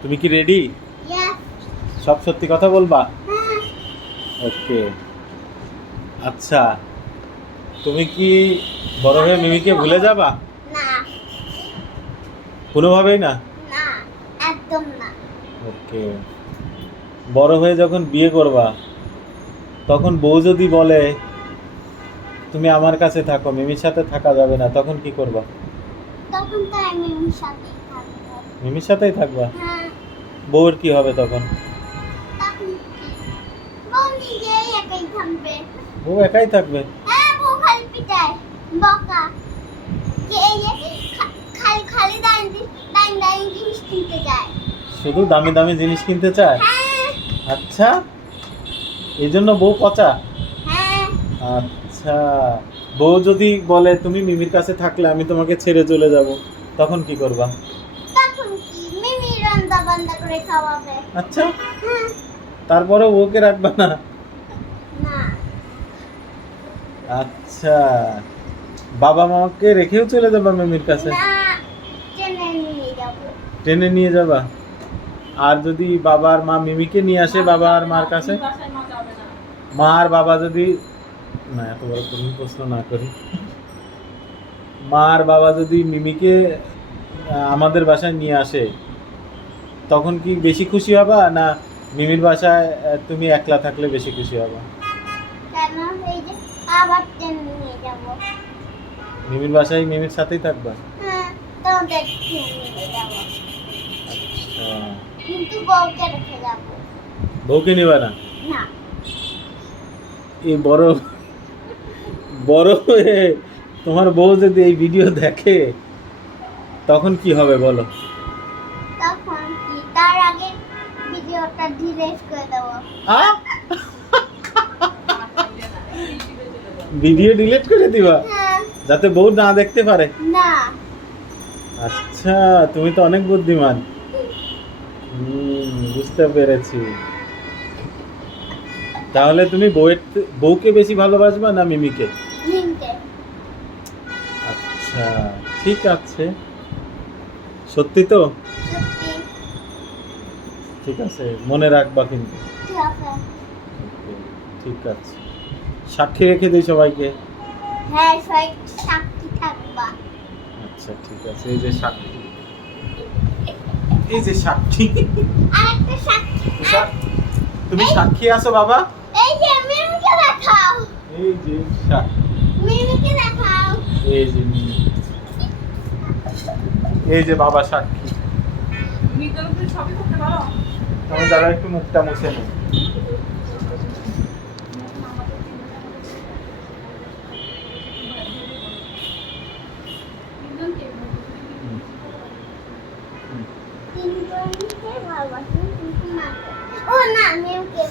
তুমি কি রেডি? সব সত্যি কথা বলবা? ওকে। আচ্ছা, তুমি কি বড় হয়ে মিমিকে ভুলে যাবা? না কোনোভাবেই না? না, একদম না। ওকে। বড় হয়ে যখন বিয়ে করবা, তখন বউ যদি বলে তুমি আমার কাছে থাকো, মিমির সাথে থাকা যাবে না, তখন কি করবা? তখন তো আমি মিমির সাথেই থাকবো। মিমির সাথেই থাকবা? হ্যাঁ। বউর কি হবে তখন? তখন কি? বউ নিজেই একাই থাকবে। বউ একাই থাকবে? হ্যাঁ, বউ খালি পিটায়, বকা। যে এই যে খালি খালি দামি জিনিস কিনতে যায়। শুধু দামি দামি জিনিস কিনতে চায়? হ্যাঁ আচ্ছা, এই জন্য বউ পচা? হ্যাঁ। আচ্ছা, বউ যদি বলে তুমি মিমির কাছে থাকলে আমি তোমাকে ছেড়ে চলে যাব, তখন কি করবা? তখন কি? মিমি রান্না বান্না করে খাওয়াবে। আচ্ছা, হ্যাঁ। তারপরে বউকে রাখবা না? না। আচ্ছা, বাবা মাকে রেখেও চলে যাবা মিমির কাছে? না, টেনে নিয়ে যাবো। টেনে নিয়ে যাবা? আর যদি বাবা আর মা মিমিকে নিয়ে আসে বাবা আর মার কাছে? মা আর বাবা যদি, না এত বড় কঠিন প্রশ্ন না করি, মা আর বাবা যদি মিমিকে আমাদের বাসায় নিয়ে আসে, তখন কি বেশি খুশি হবা, না মিমির বাসায় তুমি একলা থাকলে বেশি খুশি হবা? কেন? এই যে আবার টেনে নিয়ে যাবো। মিমির বাসায় মিমির সাথেই থাকবা? হ্যাঁ, তোমাদের টেনে নিয়ে যাবো। আচ্ছা, কিন্তু বউকে রেখে যাবো। বউকে নিবা না? না। এই বড় বড় হয়ে তোমার বউ যদি এই ভিডিও দেখে, তখন কি হবে বলো? তখন কি? তার আগে ভিডিওটা ডিলিট করে দেবো। ভিডিও ডিলিট করে দিবা হ্যাঁ। যাতে বউ না দেখতে পারে? না। আচ্ছা, তুমি তো অনেক বুদ্ধিমান। বুঝতে পেরেছি। তাহলে তুমি বউকে বেশি ভালোবাসবা না মিমিকে? লিঙ্কে। আচ্ছা, ঠিক আছে। সত্যি তো? সত্যি। ঠিক আছে, মনে রাখবা কিন্তু। ঠিক আছে। ওকে, ঠিক আছে। সাক্ষী রেখে দিই সবাইকে। হ্যাঁ, সবাই সাক্ষী থাকবা। আচ্ছা, ঠিক আছে। এই যে সাক্ষী, এই যে সাক্ষী। আরেকটা সাক্ষী। তুমি সাক্ষী আছো বাবা? এই যে মিমিকে দেখাও। এই যে সাক্ষী। মিমিকে দেখাও। এই যে মিমি। এই যে বাবা সাক্ষী। আমি দাদা একটু মুখটা মুছে নেই। তিনজনকে ভালোবাসি কিন্তু না। ও না, মিমিকে।